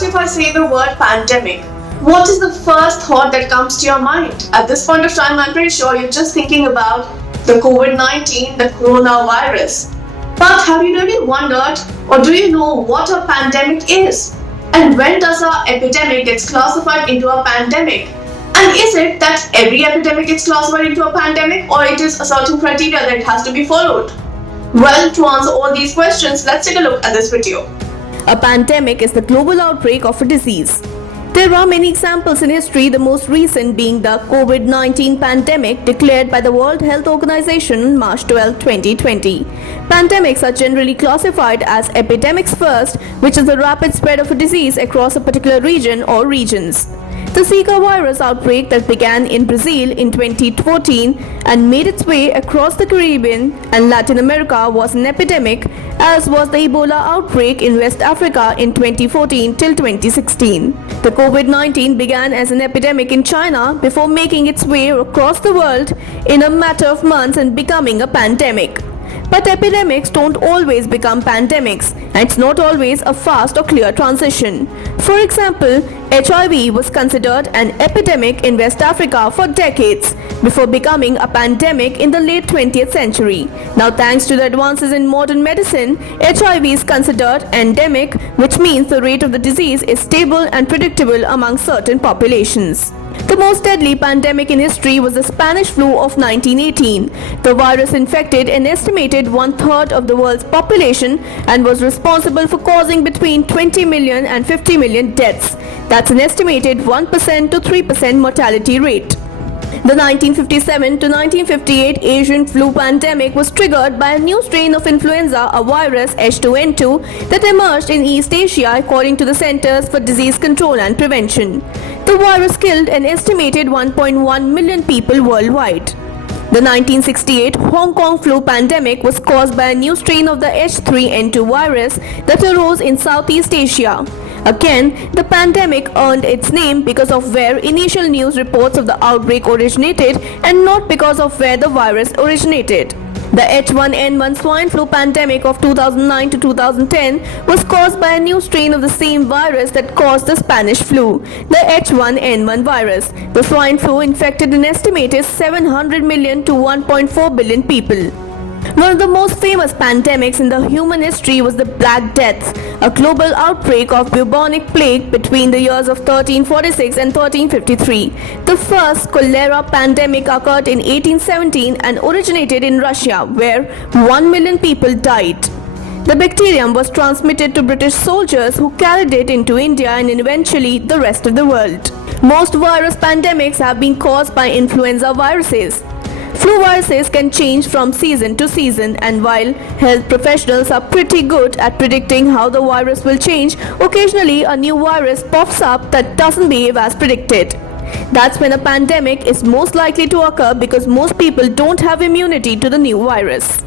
what if I say the word pandemic? What is the first thought that comes to your mind? At this point of time, I'm pretty sure you're just thinking about the COVID-19, the coronavirus. But have you really wondered, or do you know what a pandemic is? And when does an epidemic get classified into a pandemic? And is it that every epidemic gets classified into a pandemic, or it is a certain criteria that has to be followed? Well, to answer all these questions, let's take a look at this video. A pandemic is the global outbreak of a disease. There are many examples in history, the most recent being the COVID-19 pandemic declared by the World Health Organization on March 12, 2020. Pandemics are generally classified as epidemics first, which is the rapid spread of a disease across a particular region or regions. The ZIKA virus outbreak that began in Brazil in 2014 and made its way across the Caribbean and Latin America was an epidemic, as was the EBOLA outbreak in West Africa in 2014 till 2016. The COVID-19 began as an epidemic in China before making its way across the world in a matter of months and becoming a pandemic. But epidemics don't always become pandemics, and it's not always a fast or clear transition. For example, HIV was considered an epidemic in West Africa for decades before becoming a pandemic in the late 20th century. Now, thanks to the advances in modern medicine, HIV is considered endemic, which means the rate of the disease is stable and predictable among certain populations. The most deadly pandemic in history was the Spanish flu of 1918. The virus infected an estimated one-third of the world's population and was responsible for causing between 20 million and 50 million deaths. That's an estimated 1% to 3% mortality rate. The 1957 to 1958 Asian flu pandemic was triggered by a new strain of influenza, a virus H2N2, that emerged in East Asia according to the Centers for Disease Control and Prevention. The virus killed an estimated 1.1 million people worldwide. The 1968 Hong Kong flu pandemic was caused by a new strain of the H3N2 virus that arose in Southeast Asia. Again, the pandemic earned its name because of where initial news reports of the outbreak originated and not because of where the virus originated. The H1N1 swine flu pandemic of 2009 to 2010 was caused by a new strain of the same virus that caused the Spanish flu, the H1N1 virus. The swine flu infected an estimated 700 million to 1.4 billion people. One of the most famous pandemics in the human history was the Black Death, a global outbreak of bubonic plague between the years of 1346 and 1353. The first cholera pandemic occurred in 1817 and originated in Russia, where 1 million people died. The bacterium was transmitted to British soldiers who carried it into India and eventually the rest of the world. Most virus pandemics have been caused by influenza viruses. Flu viruses can change from season to season, and while health professionals are pretty good at predicting how the virus will change, occasionally a new virus pops up that doesn't behave as predicted. That's when a pandemic is most likely to occur because most people don't have immunity to the new virus.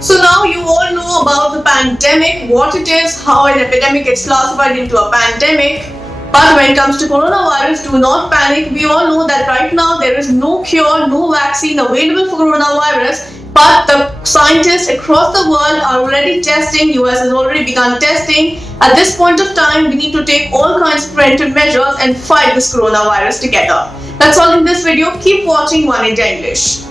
So now you all know about the pandemic, what it is, how an epidemic gets classified into a pandemic. But when it comes to coronavirus, do not panic. We all know that right now there is no cure, no vaccine available for coronavirus. But the scientists across the world are already testing. US has already begun testing. At this point of time, we need to take all kinds of preventive measures and fight this coronavirus together. That's all in this video. Keep watching Oneindia English.